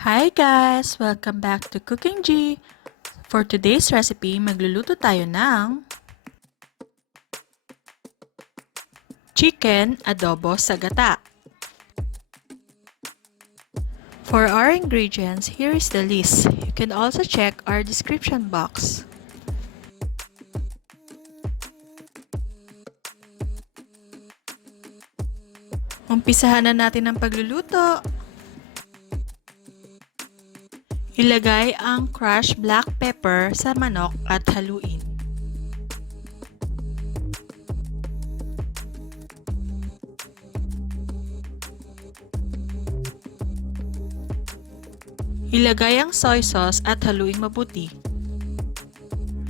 Hi guys! Welcome back to Cookingee! For today's recipe, magluluto tayo ng chicken adobo sa gata. For our ingredients, here is the list. You can also check our description box. Umpisahan na natin ang pagluluto. Ilagay ang crushed black pepper sa manok at haluin. Ilagay ang soy sauce at haluing mabuti.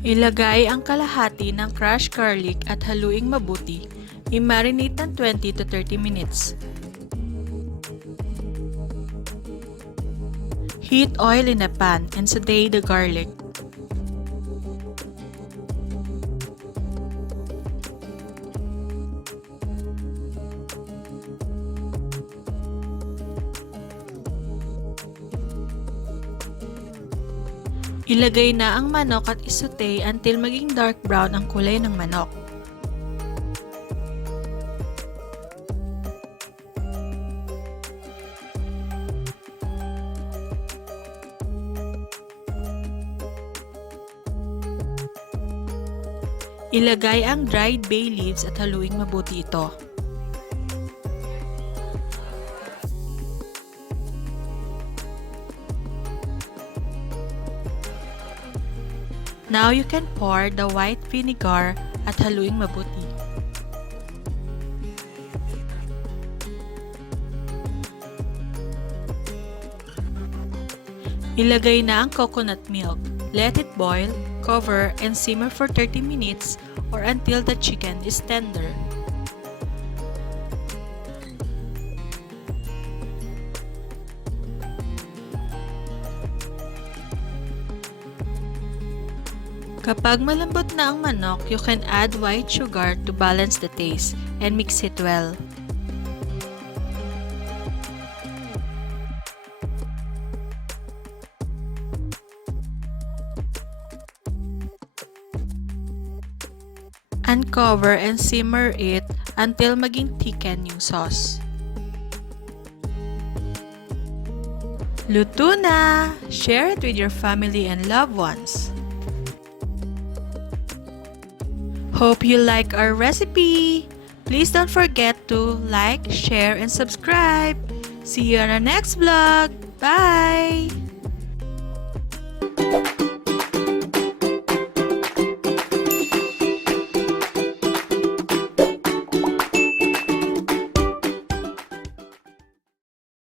Ilagay ang kalahati ng crushed garlic at haluing mabuti. I-marinate ng 20 to 30 minutes. Heat oil in a pan and saute the garlic. Ilagay na ang manok at isaute until maging dark brown ang kulay ng manok. Ilagay ang dried bay leaves at haluing mabuti ito. Now you can pour the white vinegar at haluing mabuti. Ilagay na ang coconut milk. Let it boil, cover, and simmer for 30 minutes or until the chicken is tender. Kapag malambot na ang manok, you can add white sugar to balance the taste and mix it well. Uncover and simmer it until maging thicken yung sauce. Luto na! Share it with your family and loved ones. Hope you like our recipe! Please don't forget to like, share, and subscribe. See you on our next vlog. Bye!